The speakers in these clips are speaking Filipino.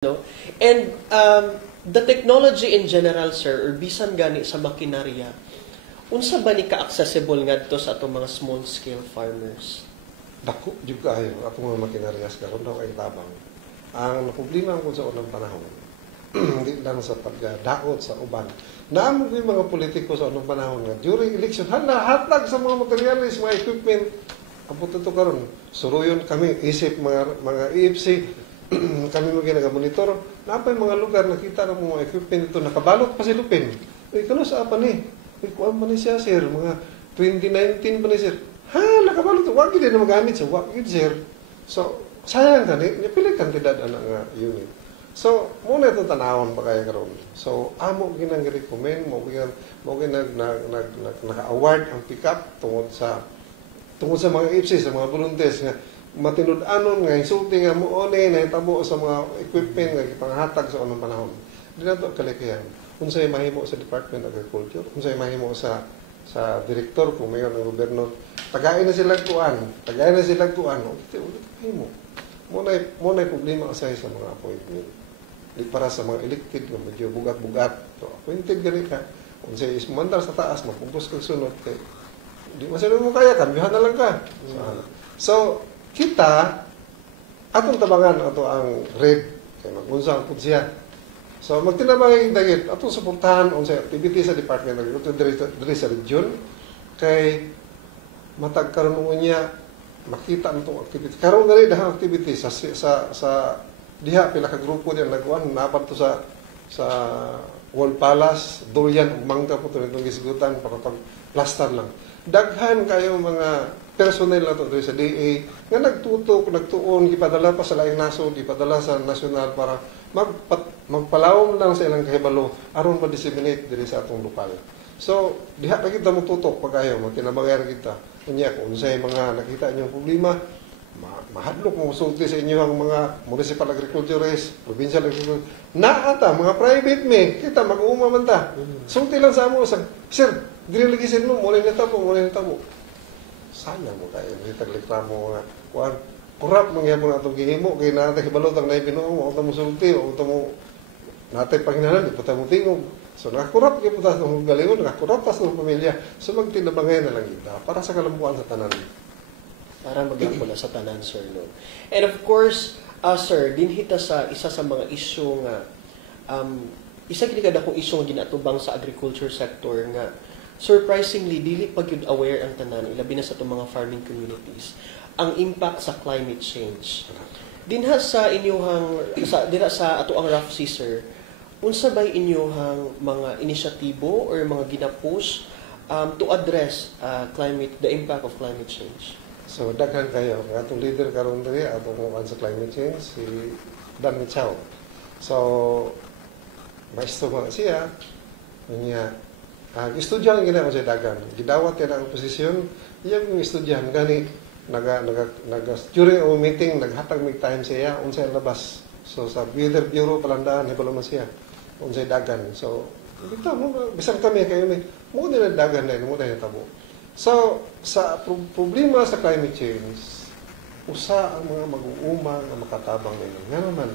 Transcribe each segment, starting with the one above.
No? And the technology in general, sir, or bisan gani sa makinarya, unsa ba ni ka-accessible ngadto sa atong mga small-scale farmers? Dako jud kaayo atong mga makinaryas karon daw kay tabang. Ang problema ko sa unang panahon, hindi lang sa pagdaot sa uban. Naamo yung mga politiko sa unang panahon nga during election hatag sa mga materials, mga equipment. Apo to karon, suruyon kami isip mga EFC kami mo ginaga-monitor. Napay mga lugar nakita ng mga equipment ito nakabalot pa si Lupin. Uy, kano sa apa ni? Uy, kuan man ni siya, sir. Mga 2019 pa ni sir. Ha, nakabalot. Wag din na magamit sa wag sir. So, sayang gani, nipilit kan tidak ana nga unit. So, muna ito tanawon pa kaya karon. So, amo ginang recommend mo naka-award ang pickup tungod sa mga EFC, sa mga volunteers nga matinud-anon nga insulting nga muone na itabo sa mga equipment nga ipanghatag sa unang panahon. Di na ito kalikihan. Unsay mahimo sa Department of Agriculture, unsay mahimo sa direktor kung mayor ng gobyerno, tagay na sila kuan. Ulit mahimo. Muna problema sa mga appointment. Di para sa mga elected nga medyo bugat-bugat. So, appointed gani ka. Unsay ismandar sa taas, mapugos kag sunod kay di masyado mo kaya, kambihan na lang ka. So, kita, atong tabangan ato ang red, kaya mag-unsang po siya. So, magtinabangin dagit, atong suportahan unsay activity sa Department of Agriculture diri sa region, kay matag karon niya makita ang itong activity. Karon gani dahang activity sa diha pila ka grupo diyan nagkuan napan to sa World Palace, durian ug mangga po to nitong gisgutan para pag-plaster lang. Daghan kayo mga personnel na to sa DA nga nagtutok, nagtuon, ipadala pa sa laing nasod, ipadala sa nasyonal para magpalawom lang sa ilang kahibalo aron ma-disseminate diri sa atong lokal. So, diha na kita mo tutok pagayo, magtinabangan kita. Unya kung unsay mga nakita niyo problema, mahadlok mo sulti sa inyo ang mga municipal agriculturists, provincial agriculturists, naata, mga private kita mag-uuma man ta. Sulti lang sa amo, sir, dili lagi sir mo, muli na tabo. Sayang mo kayo, hindi tagreklamo nga, kuan, kurap mangyabon atong gihimo, kaya natin hibalot ang naibinuong, o mo sulti, o mo natin panginalan, di pa tayo mo tingog. So, nakakurap kayo po tayo ng galingon, nakakurap tayo ng pamilya. So, magtinabangay na lang kita para sa kalambuan sa tanan. Para maglampo na sa tanan, sir. No? And of course, sir, dinhita sa isa sa mga isyu nga, isa ginikad akong isyu nga ginatubang sa agriculture sector nga, surprisingly, dili pag yun aware ang tanan, ilabi na sa itong mga farming communities, ang impact sa climate change. Dinha sa inyuhang, dinha sa ato ang RAFC, sir, unsa bay inyuhang mga inisyatibo or mga ginapush to address the impact of climate change? So, daghan kayo. Atong leader karon diri atong kuan sa climate change, si Dan Michao. So, maestro man siya. Niya, istudyan gina sa dagan. Gidawat yan ang posisyon. Iyang yung istudyan gani during our meeting naghatag mig time siya unsay labas. So, sa Weather Bureau palandaan hibalo man siya. Unsay dagan. So, bitaw mo bisan kami kayo ni mo nila dagan na mo na tabo. So, sa problema sa climate change, usa ang mga mag-uuma nga makatabang nila. Nga naman,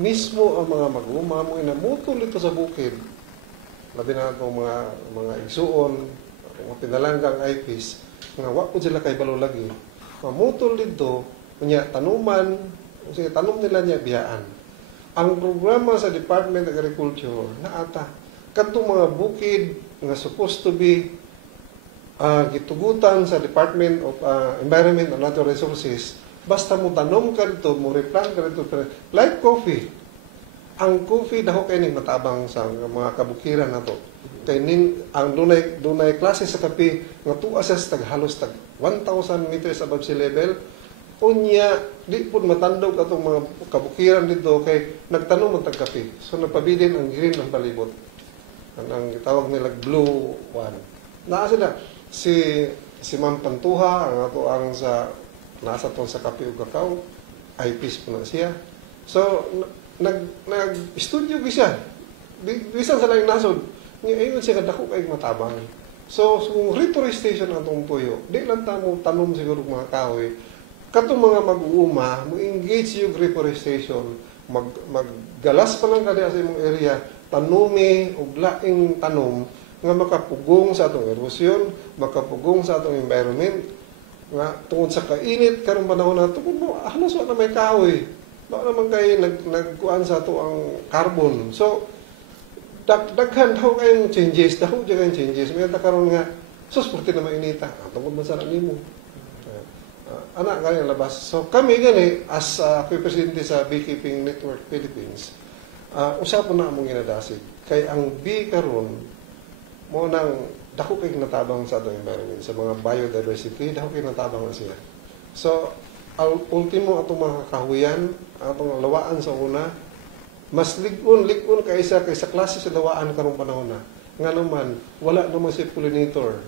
mismo ang mga mag-uuma mo inamutol ito sa bukid. Labi na itong mga igsuon, mga pinalanggang IPs, nga wak po sila kay balo lagi. Mamutol dito, kunya tanuman, tanom nila niya biyaan. Ang programa sa Department of Agriculture, naata, katong mga bukid nga supposed to be gitugutan sa Department of Environment and Natural Resources, basta mo tanom ka dito, mo replant ka dito, like coffee. Ang coffee daho kay ning matabang sa mga kabukiran nato. Kay ang dunay klase sa kape nga tuwa sa halos 1,000 meters above sea level. Unya di pud matandog atong mga kabukiran dito kay nagtanom ang tagkape. So nagpabilin ang green ang palibot. Ang gitawag nila blue one. Naa sila si Ma'am Pantuha ang ato ang nasa ton sa kape ug kakao, IPs po na siya. So nag-studio siya. Bisan sa laing nasod, ngayon siya kadako kay matabang. So kung reforestation atong tuyo, di lang ta mo tanom siguro mga kahoy. Katong mga mag-uuma, mo engage yung reforestation, mag galas pa lang kadi sa imong area, tanumi ug laing tanom nga makapugong sa atong erosion, makapugong sa atong environment, nga tungod sa kainit karong panahon nato mo halos wala na may kahoy. Wala naman kay nagkuan sa ato ang carbon. So daghan daw kayong changes, daw kayong changes. May karon nga sus purti na mainita. Tungod man sa nimo. Anak kaya labas. So kami gani as ako'y presidente sa Beekeeping Network Philippines, usapon na among ginadasig. Kay ang bee karon mo nang dako kay natabang sa atong environment, sa mga biodiversity, dako kay natabang na siya. So ang ultimo atong mga kahuyan, atong lawaan sa una, mas ligon kaysa klase sa lawaan karong panahon na. Nga naman, wala naman si pollinator.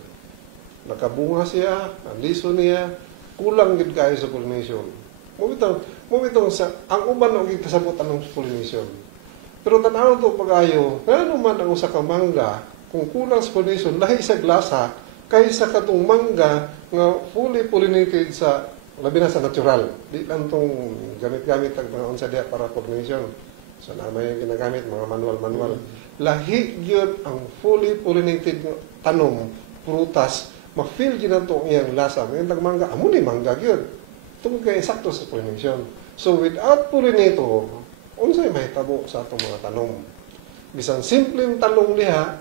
Nakabunga siya, ang liso niya, kulang gid kayo sa pollination. Mubitong sa ang uban og kasabot ang pollination. Pero tan-aw to pagayo, ngano man ang usa ka mangga kung kulang sa pollination lahi sa glasa kaysa katong mangga nga fully pollinated sa labi na sa natural. Di lang tong gamit-gamit ang mga unsa diha para pollination. So na may ginagamit mga manual. Lahi gyud ang fully pollinated tanom, prutas, ma-feel gyud nato iyang lasa. Ngayon tag mangga, amo ni mangga gyud. Tungod kay sakto sa pollination. So without pollinator, unsay mahitabo sa atong mga tanom? Bisan simpleng talong diha,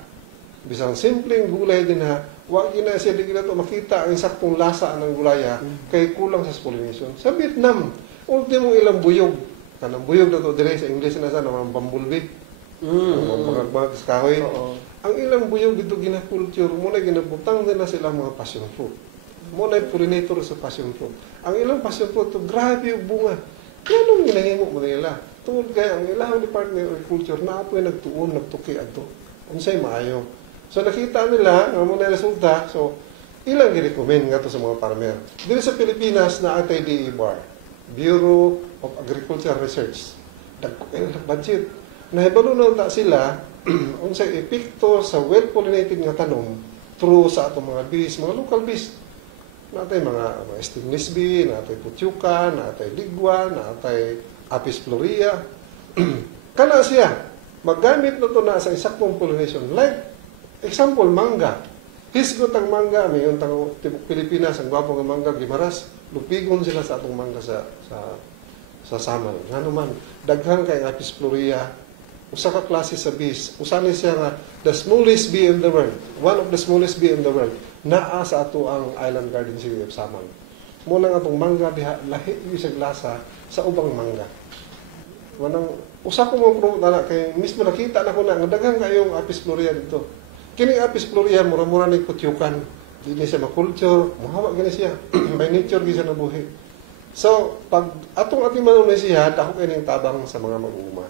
bisan simpleng gulay dinha, wa gina siya di to makita ang saktong lasa ng gulaya kay kulang sa pollination. Sa Vietnam, ultimo ilang buyog. Kanang buyog na to dire sa English na sa mga bumblebee. Mga kahoy. Ang ilang buyog dito gina-culture, muna ginabutang nila sila mga passion fruit. Muna pollinator sa passion fruit. Ang ilang passion fruit, to grabe yung bunga. Ganong ginahimo mo nila. Tungod kaya ang ilang Department of Agriculture na apoy nagtuon, nagtuki adto. Unsay maayo. So nakita nila nga muna resulta, so ilang gi-recommend nga to sa mga farmer. Dito sa Pilipinas na atay DEBAR, Bureau of Agricultural Research. Dagko kayo ng budget. Nahibalo na sila unsay epekto sa well-pollinated nga tanom through sa atong mga bees, mga local bees. Natay mga stainless bee, natay putyuka, natay ligwa, natay apis florea. Kana siya, maggamit na to na sa isaktong pollination. Like, example, mangga. Hisgot ang mangga, may yung tang tibok Pilipinas, ang gwapong ng mangga, gimaras, lupigon sila sa atong mangga sa samal. Nga naman, daghan kay apis florea, usa ka klase sa bees. Usani siya nga the smallest bee in the world. One of the smallest bee in the world. Naa sa ato ang Island Garden City of Samar. Muna nga itong mangga diha, lahi yung sa glasa sa ubang mangga. Manang, usa ko mong promote na kay mismo nakita na ko na nga daghang kayong apis florea dito. Kining apis florea, mura-mura ni kutyukan. Di niya siya makulture, mahawa gani siya. By nature gani siya nabuhi. So, pag atong atimanon na siya, dako kayo ng tabang sa mga mag-uuma.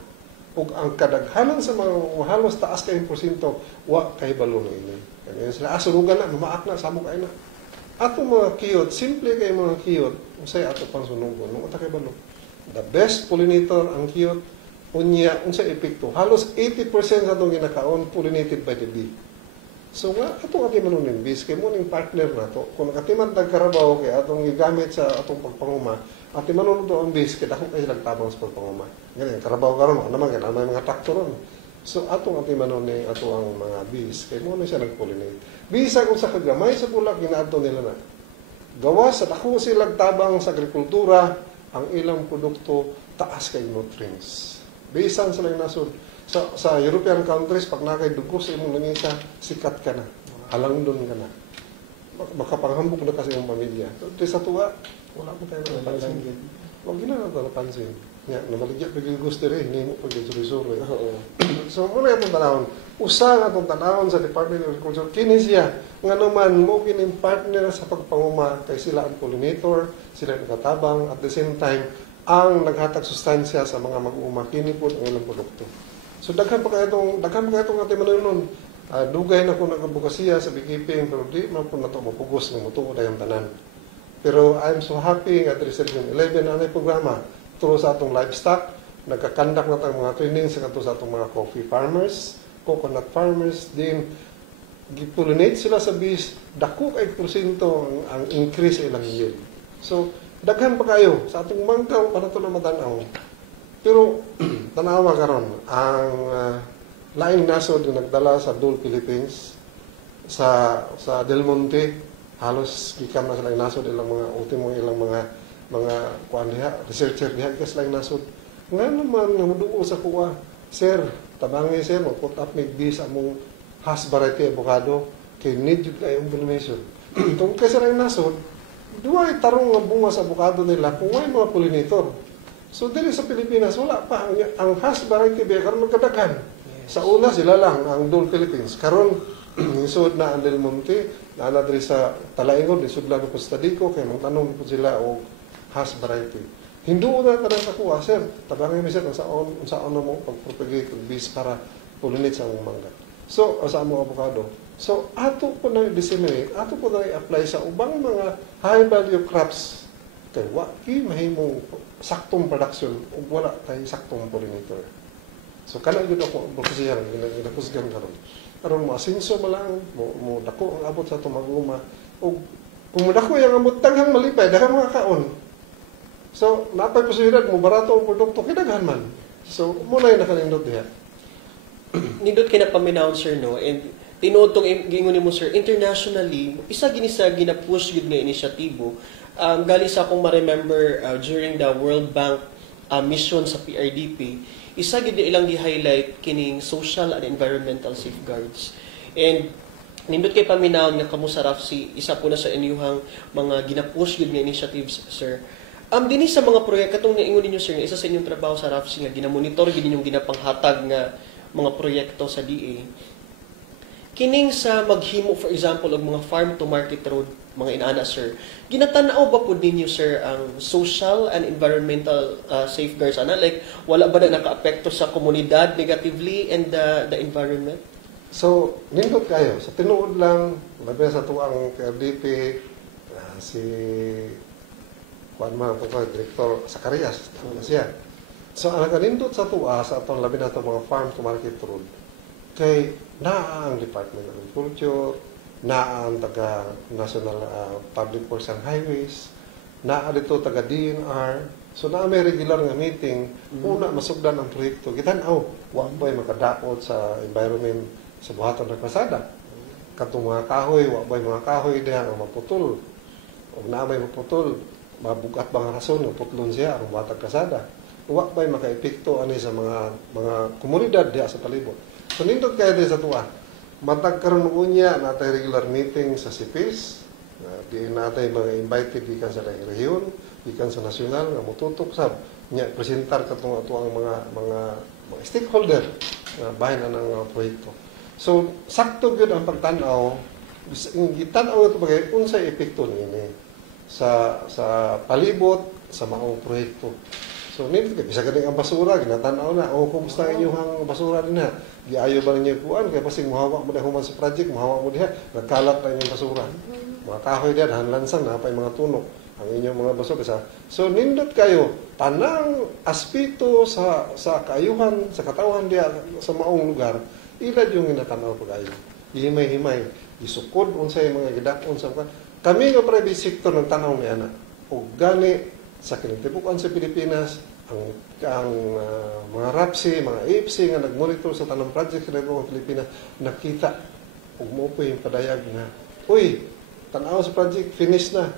Ug ang kadaghanan sa mga halos taas kayong porsyento, wa kay balo na ini. Kaya sila, surugan na, mamaak na, samok ay na. Atong mga kiyot, simple kay mga kiyot, unsay ato pang sunugon, nung kay balo. The best pollinator ang kiyot, unya, unsay epekto. Halos 80% sa itong ginakaon, pollinated by the bee. So nga, atong atiman ng bees, kay mo ning partner na to, kung atiman tagkarabaw, kay atong gigamit sa atong pagpanguma, atiman nun to ang bees, kaya dako kayo nagtabang sa pagpanguma. Ganyan, karabaw karon ano naman, ganyan, may mga traktor ron. So, atong atiman nun ni ato ang mga bees, kay mo na siya nag-pollinate. Bisa kung sa kagamay sa bulak, ginaadto nila na. Gawa sa dako silang tabang sa agrikultura, ang ilang produkto, taas kay nutrients. Bisan sa lang nasod. Sa European countries, pag nakay dugo sa imong langisa, sikat ka na. Halangdon ka na. Makapanghambog na kasi yung pamilya. So, sa tuwa, wala mo tayo napansin. Huwag gina na napansin. Namaligya pag yung gusto rin, hindi mo pag yung surisuro. So, muna itong tanahon. Usa nga itong tanahon sa Department of Agriculture, kini siya. Nga naman, mo kining partner sa pagpanguma, kay sila ang pollinator, sila ang katabang, at the same time, ang naghatag sustansya sa mga mag-uuma, kini po ang ilang produkto. So, daghan pa kayo itong ating manunon. Dugay na ko nag-abukasiya sa beekeeping, pero di man po na ito mapugos ng mutuo na yung tanan. Pero I'm so happy nga at Region 11 na programa turo sa atong livestock. Nagkakandak na tayong mga training sa atong mga coffee farmers, coconut farmers, din gipollinate sila sa bees, dako kay porsyento ang increase ilang yield. So, daghan pa kayo sa atong mangkaw para ito na matanaw. Pero tanawa karon ang laing nasod nga nagdala sa Dole Philippines sa Del Monte, halos gikan na sila nasod ilang mga ultimo ilang mga kuan diha, researcher diha kas laing nasod. Nga naman nga muduo sa kuha, sir, tabangi sir, mag-put up may bis among Hass variety avocado kay need jud kay pollination. Tungkol kay sa laing nasod, duwa tarong nga bunga sa avocado nila kung may mga pollinator. So dili sa Pilipinas wala pa ang Hass variety ba karon magkadaghan. Sa una sila lang ang Dole Philippines. Karon isod na ang Del Monte, na diri sa Talaingon, isod lang ko sa Tadico kay magtanong po sila og Hass variety. Hinduo na tanang nakuha, sir. Tabangan mi sir sa mo pag-propagate og bees para pollinate sa among mangga. So sa among avocado. So ato po na disseminate, ato po na i-apply sa ubang mga high value crops. Kay wa ki mahimong saktong production ug wala tay saktong pollinator. So kana gyud ako profesyon ginakusgan karon. Karon mo asinso man lang mo dako ang abot sa tumaguma ug kung dako yang amot tanghang malipay daghang mga kaon. So napay posibilidad mo barato ang produkto kidaghan man. So mo na nakalindot diha. Nindot kay napaminaw sir no, and tinuod tong gingon nimo sir internationally isa gini sa gina-push gid nga inisyatibo. Gali sa akong ma-remember during the World Bank mission sa PRDP, isa gid ilang gi-highlight kining social and environmental safeguards. And nindot kay paminaw nga kamo sa RAFC, isa po na sa inyuhang mga gina-push gid nga initiatives sir. Dinhi sa mga proyekto katong niingon ninyo sir, nga isa sa inyong trabaho sa RAFC nga gina-monitor gid ninyong ginapanghatag nga mga proyekto sa DA. Kining sa maghimo for example og mga farm to market road mga inaana sir, ginatanaw ba pud ninyo sir ang social and environmental safeguards ana, like wala ba na nakaapekto sa komunidad negatively and the environment? So nindot kayo sa tinuod lang labi sa tuang PRDP si Juan Manuel Director Zacarias siya. So ang kanindot sa tuwa sa atong labi na mga farm to market road kay naa ang Department of Agriculture, naa ang taga National Public Works and Highways, naa dito taga DNR. So naa may regular nga meeting, una masugdan ang proyekto. Gitan-aw, wa ba'y makadaot sa environment sa buhaton ng kalsada. Katong mga kahoy, wa ba'y mga kahoy diha nga maputol. O naa may maputol, mabugat bang rason nga putlon siya aron buhatag kalsada. Wa ba'y maka-epekto ani sa mga komunidad diha sa palibot. So nindot kayo din sa tuwa. Matag karon unya natay regular meeting sa CIPIS. Di natay mga invited gikan sa rehiyon, gikan sa nasyonal nga motutok sab nya presentar katong ato ang mga stakeholder nga bahin na ng proyekto. So sakto gyud ang pagtan-aw, gitan-aw ito bagay unsay epekto niini sa palibot sa maong proyekto. So nindot kay bisag ang basura ginatan-aw na kumusta inyong basura dinha? Giayo ba ninyo kuan kay pasig mohawa mo human sa project, mohawa mo diha nagkalat na inyong basura. Mga kahoy diha hanlansang na pay mga tunok ang inyong mga basura. So nindot kayo tanang aspeto sa kaayuhan sa katawhan diha sa maong lugar ilad yung ginatan-aw pagayo. Himay-himay isukod unsay mga gidakon sa kami nga private sector ng tanaw ni ana og gani sa kinitibukan sa Pilipinas, ang mga RAPSI, mga AFC nga nag-monitor sa tanang project sa Pilipinas, nakita ug mo po yung padayag na, uy, tanaw sa project, finish na.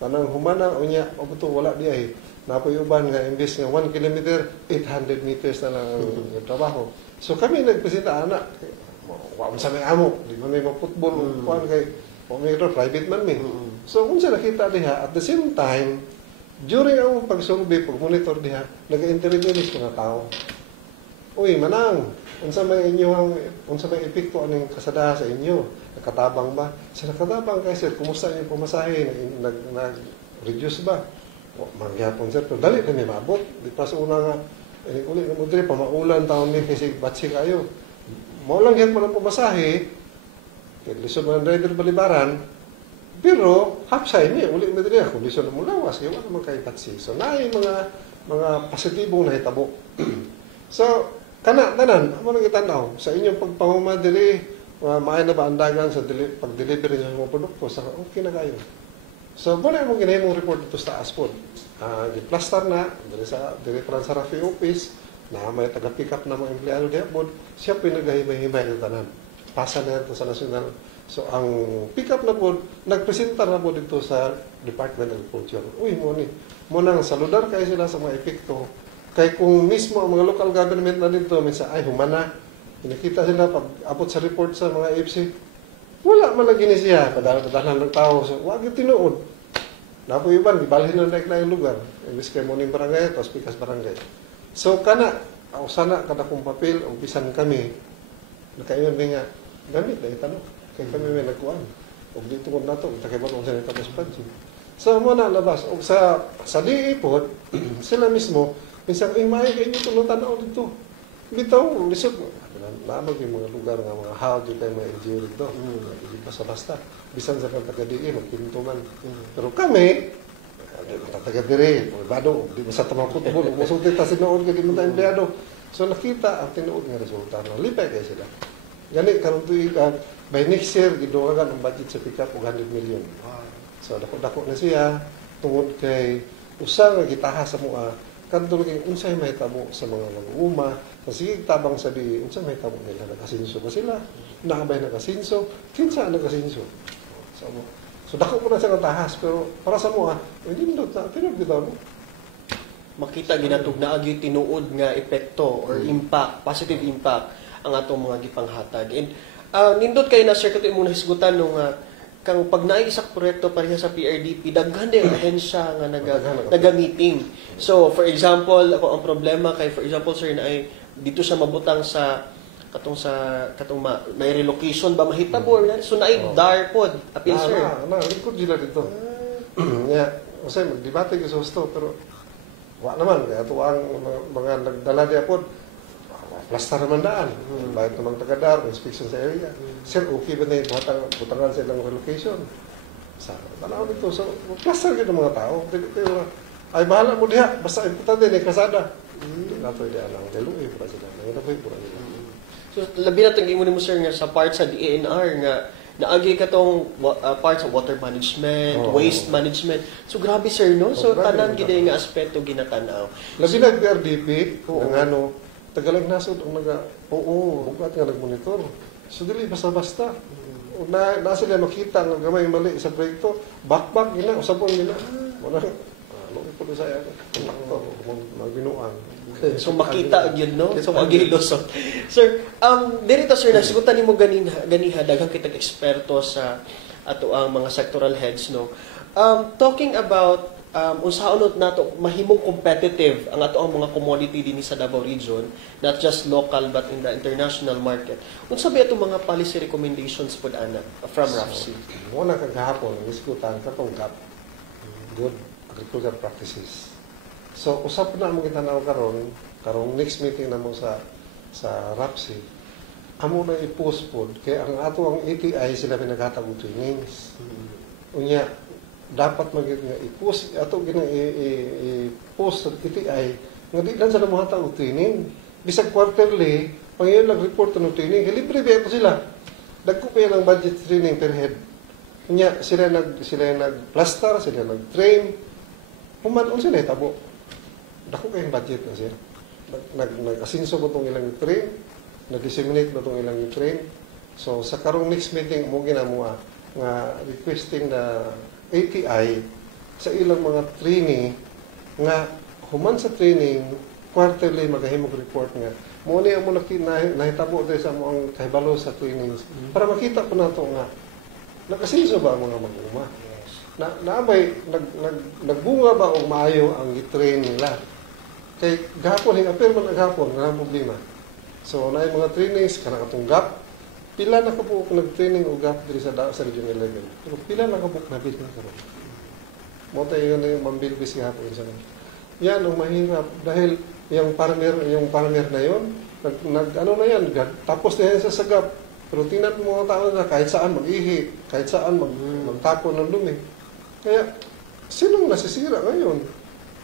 Tanang humana, unya, mabuto, wala di ay. Napoy uban nga, imbes nga 1 kilometer, 800 meters na lang ang trabaho. So kami nagpresenta, anak, wala sa may amo, di man may football, kuhan kay, private man may. So kung sa nakita diha, at the same time, during ang pag-survey, pag-monitor diha, nag-interview mga tao. Uy, manang, unsa may epekto aning kasada sa inyo? Nakatabang ba? Sa nakatabang kay sir, kumusta yung pumasahe? Nag-reduce ba? O, mangyapon sir, pero dali na may maabot. Di pa sa una nga, ulit na mo diri, pamaulan taon ni kasi batsi kayo. Maulang yan mo ng pumasahe, kaya lisod mo ng driver balibaran, pero hapsay niya uli mo diri kondisyon mo lawas kaya wala man kay patsi. So naay mga positibong nahitabo. So kana tanan amo nang gitan-aw sa inyong pagpamuma diri maay na ba andagan sa pag-delivery sa mga produkto sa okay na kayo. So, muna mo ginahimong report dito sa taas po. Giplastar na, diri pa lang sa Rafi office, na may taga-pick up na mga empleyado diya po, siya pinagahimay-himay ng tanan. Pasa na ito sa nasyonal. So, ang pick up na po, nagpresenta na po dito sa Department of Agriculture. Uy, mo nang saludar kayo sila sa mga epekto. Kaya kung mismo ang mga local government na dito, minsan, ay, humana. Pinakita sila pag abot sa report sa mga AFC. Wala man lagi ni siya. Padala-padala ng tao. So, wag yung tinuod. Napo iban, ibalhin na yung lugar. Imbis kay Morning Barangay, tapos Pikas Barangay. So, sana kada kong papel, umpisan kami, nakayon nga, gamit na itanong. Kaya kami may nagkuhan. O dito ko na ito, takay ba kung saan tapos pansin. So, muna labas. O sa DA po, sila mismo, minsan, may kayo tulutan ako dito. Bitaw, lisod mo. Naamag yung mga lugar nga, mga how di tayo mga NGO dito. Hindi basta-basta. Bisan sa taga-DA, magpinto man. Pero kami, taga-dire, bado, di ba sa tamaputbol, umusulti ta sinood ka, di mo tayo empleyado. So nakita ang tinuod nga resulta. Lipay kayo sila. Gani, karong tuig, by next year, giduwagan ang budget sa pick-up og 100 million. So dako-dako na siya, tungod kay usa nga gitaha sa mua, kanto kay unsay may tabo sa mga mag-uuma, kasi tabang sa di, unsay may tabo nila, nakasinso ba sila? Nakabay nakasinso? Kinsa ang nakasinso? So dako mo na siya tahas, pero para sa mua, hindi mo na, pinag-bitaw mo. Makita ginatog na agyo tinuod nga epekto or impact, positive impact ang atong mga gipanghatag. And nindot kay na sir kato imong nahisgutan nung kang pag naay isak proyekto pareha sa PRDP, daghan din ahensya nga naga-meeting. So, for example, ako ang problema kay for example sir na ay dito sa mabutang sa may relocation ba mahitabo so naay DAR pod apil sir. Likod gila dito. Yeah, kasi magdebate ko sa gusto pero wa naman kaya ito ang mga nagdala niya pod plastar naman daan. Bayad naman taga-DAR, inspection sa area. Sir, okay ba na yung butangan sa ilang relocation? Sa tanaw nito. So, plastar yun ng mga tao. Ay, bahala mo diha. Basta importante din, kasada. Hindi na pwede alang. Deluwi po na sila. Nangyayabay po na sila. So, labi na tingin mo sir nga sa part sa DANR nga naagi ka tong part sa water management, waste management. So, grabe sir, no? So, tanan gid nga aspeto ginatanaw. Labi na PRDP, ng ano, tagalag nasod ang bukat nga nagmonitor. So, dili basta-basta. Na sila makita ng gamay mali sa proyekto, back gina, usapon gina. Wala, ano po sa iya, magbinuang. So, makita yun, no? So, magilo. So, sir, dirito, sir, nasigutan ni mo ganiha, daghang kitag eksperto sa ato ang mga sectoral heads, no? Talking about unsaon nato mahimong competitive ang ato ang mga commodity dinhi sa Davao region, not just local but in the international market. Unsa ba itong mga policy recommendations pud ana from RAFC? Muna kagahapon diskutan katong GAP, Good Agricultural Practices. So usap na mo gitanaw karong next meeting na mo sa RAFC. Amo na i-post pod kay ang ato ang ATI sila pinaghatag og trainings. Unya dapat i-post ato i-post sa TTI nga di lang sa namuhata og training bisag quarterly pangayon report ng training libre ba ito sila dagko pa ang budget training per head nya sila nag-plaster sila nag-train human unsa na tabo dako kay budget na siya nag-asinso ko tong ilang train nag-disseminate mo tong ilang train so sa karong next meeting mo ginamuha nga requesting na ATI sa ilang mga training nga human sa training quarterly magahimog report nga mo ni amo nahitabo diri sa among kahibalo sa trainings para makita po nato nga nakasinso ba ang mga mag-uma naabay nagbunga ba og maayo ang gi-train nila kay gahapon apil man gahapon nga problema so naay mga trainings kana katong GAP pila na kabuk nag-training o GAP diri sa Region 11. Pero pila na kabuk na bitin karon. Mo tayo yun yung mambilbis gahapon sa mga. Yan ang mahirap dahil yung farmer na yon ano na yan, tapos na yan sa GAP. Pero tingnan mo mga tao na kahit saan mag-ihi, kahit saan magtapon ng dumi. Kaya, sinong nasisira ngayon?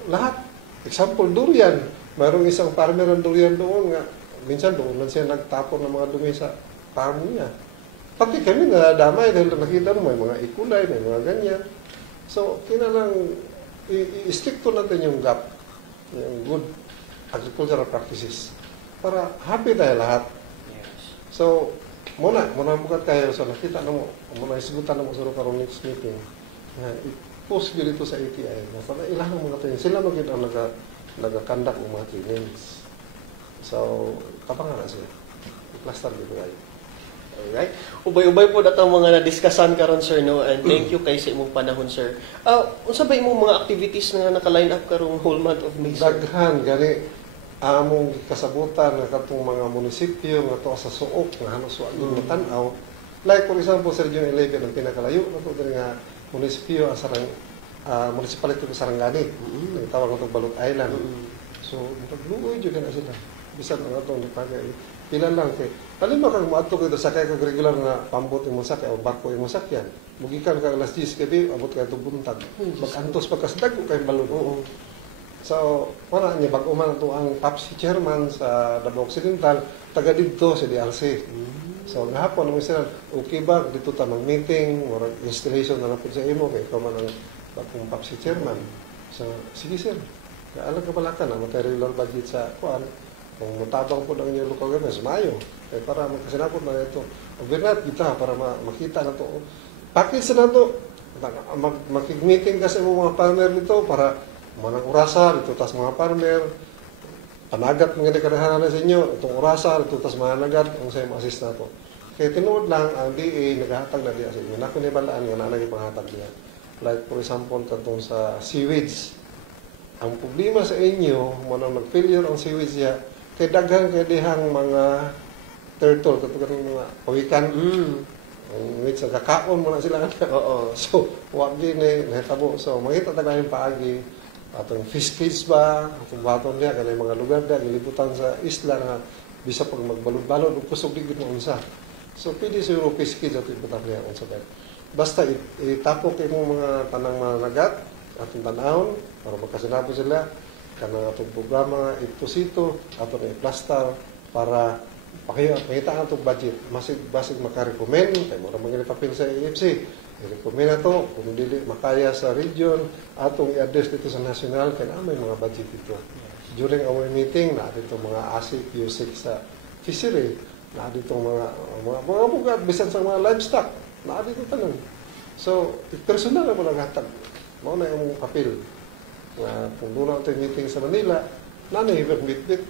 Lahat. Example, durian. Mayroong isang farmer ng durian doon nga, minsan doon lang siya nagtapon ng mga dumi sa farm niya. Pati kami nadamay dahil nakita mo may mga ikulay, may mga ganyan. So, kinalang i-stricto natin yung GAP, yung good agricultural practices, para happy tayo lahat. Yes. So, muna bukat kayo. So, nakita na mo, muna isigutan na mo sa karong next meeting, na i-post nyo dito sa ATI, na para ilang mga training. Sila magiging ang nag-conduct ng mga trainings. So, kapag na sila. I-cluster dito kayo. Alright. Ubay-ubay po datang mga na-discussan karon sir, no? And thank you kay sa imong panahon, sir. Unsa ba imong mga activities na naka-line up karong whole month of May, sir? Daghan, gani, among kasabutan ng katong mga munisipyo nga to sa suok nga halos wa gyud matanaw. Like for example, sa Region 11 ang pinakalayo nato diri nga munisipyo asarang municipality sa Sarangani. Tawag natong Balot Island. So, magluoy jud na sila. Bisan ang atong pagay. Pila lang kay talima kang moadto kay sakay kag regular nga pambot imong sakay o barko imong sakyan. Mugikan ka alas 10 gabi abot kay buntag. Magantos pagkasdag kay balon. So, wala niya bago man ito ang PAPSI chairman sa Davao Occidental, taga dito si DRC. So, gahapon naman sila, okay ba, dito ta mag-meeting, or installation na lang po sa imo, kay ikaw man ang bagong PAPSI chairman. So, sige sir, alam ka pala ka na, material budget sa kuan, kung mutabang po lang yung local government, mayo. Kaya para magkasinapot na ito, overnight kita para makita na ito. Package na ito, makig-meeting ka sa mga farmer dito para manang orasa, dito tas mga farmer, panagat mga dekadahanan na sa inyo, itong orasa, dito tas mga nagat, ang sa'yo ma-assist na ito. Kaya tinuod lang, ang DA naghahatag na diya sa inyo. Naku nibalaan nga nanay panghatag niya. Like for example, katong sa sewage. Ang problema sa inyo, manang nag-failure ang sewage niya, kay daghan kay dihang mga turtle, katong mga pawikan. Which nagkakaon mo na sila. Oo. So, wag din nahitabo. So, makita tayo yung paagi. Atong fish cage ba, atong baton niya, kanay mga lugar niya, gilibutan sa isla nga, bisa pag magbalod-balod, kusog digit mo unsa. So, pwede sa Euro fish cage at ibutan niya unsa ba. Basta itapok yung mga tanang managat, atong tanahon, para magkasinabo sila, kanang atong programa, itusito, atong i-plaster, para pakita ang itong budget. Basig makarecommend, kaya mo naman papel sa AFC, i-recommend na ito, kung dili makaya sa region, atong i-address dito sa national, kaya may mga budget dito. During our meeting, na dito mga ASIC, USIC sa fishery, na dito mga bugat, bisan sa mga livestock, na dito tanan. So, personal na mo naghatag. Mao na yung papel. Kung doon natin meeting sa Manila, nanay, bit-bit,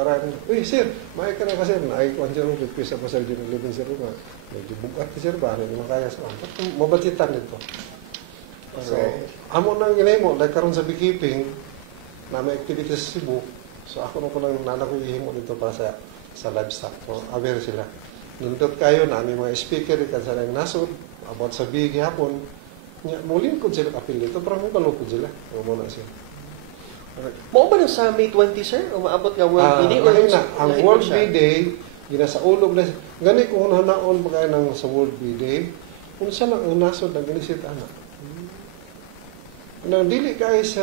para, uy, sir, may ka na kasi, naikuan siya nung bitpisa pa sa Region 11 sir, may dibugat ni sir ba, hindi makaya sa mga, mabatitan nito. So, amo nang ginay mo, like karon sa beekeeping, na may activities sa Cebu, so ako ko lang nanakuyihimo dito para sa livestock, so aware sila. Nindot kayo na, may mga speaker, ikan sa lang nasod, about sa bee hapon, mulin ko sila kapil dito, parang may balukod sila, muna siya. Mao ba sa May 20, sir? Umaabot nga World Bee Day? Ang World Bee Day, gina sa ulog na, gani kung hanaon pa kayo ng sa World Bee Day, kung saan ang nasod na ganisit anak. Nang dili kayo sa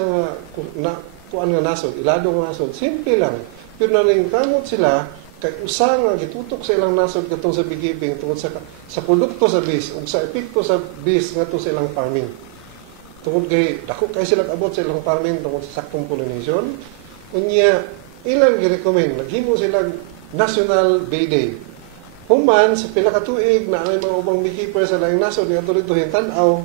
kuan nga nasod, ilado nga nasod, simple lang. Pero naring kamot sila, kay usa nga gitutok sa ilang nasod katong sa beekeeping tungod sa produkto sa bees ug sa epekto sa bees ngadto sa ilang farming. Tungod kay dako kay sila abot sa ilang farming tungod sa saktong pollination, unya ilang gi-recommend naghimo sila National Bee Day. Human sa pila ka tuig na ang mga ubang beekeeper sa laing nasod nga dito tan-aw,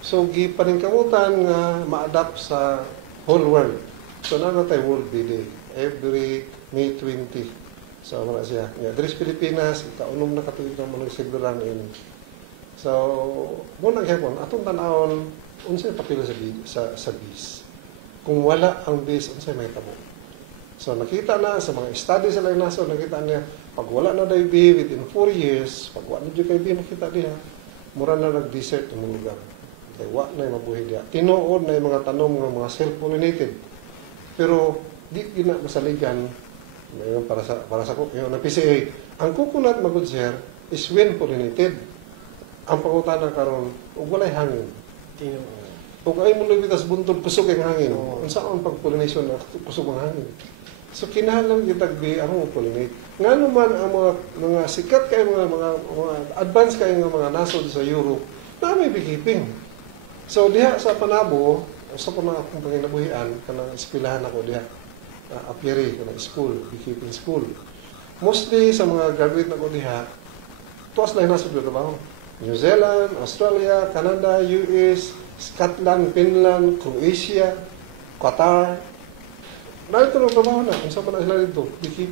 so gipaningkamutan nga ma-adapt sa whole world. So na tay World Bee Day every May 20. So, wala siya. Dres Pilipinas, kaunom na katuig na mga sigduran ini. So, muna gyapon atong tan-awon unsay papel sa bees. Kung wala ang bees, unsay may tabo. So, nakita na sa mga study sa lain naso, nakita niya pag wala na day bee within 4 years, pag wala na kay bee nakita diha, mura na nag-desert ang lugar. Kay wa na mabuhi diha. Tinuod na yung mga tanom ng mga self-pollinated. Pero di gina masaligan ngayon para sa yung na PCA, ang coconut magud sir is wind pollinated. Ang pangutana karon ug walay hangin. Ug ay mo lubitas buntod kusog ang hangin. Unsa ang pag-pollination na kusog ang hangin? So kinahanglan gitagbi ang pollinate. Ngano man ang mga sikat kay mga advanced kay mga nasod sa Europe, na may beekeeping. So diha sa Panabo, usa pa na akong panginabuhian kanang eskwelahan ako diha. Apiary kanang school, beekeeping school. Mostly sa mga graduate na ko diha, tuwas na hinasod ko trabaho. New Zealand, Australia, Canada, US, Scotland, Finland, Croatia, Qatar. Narito ng trabaho na, kung saan pa na sila dito, beekeeping.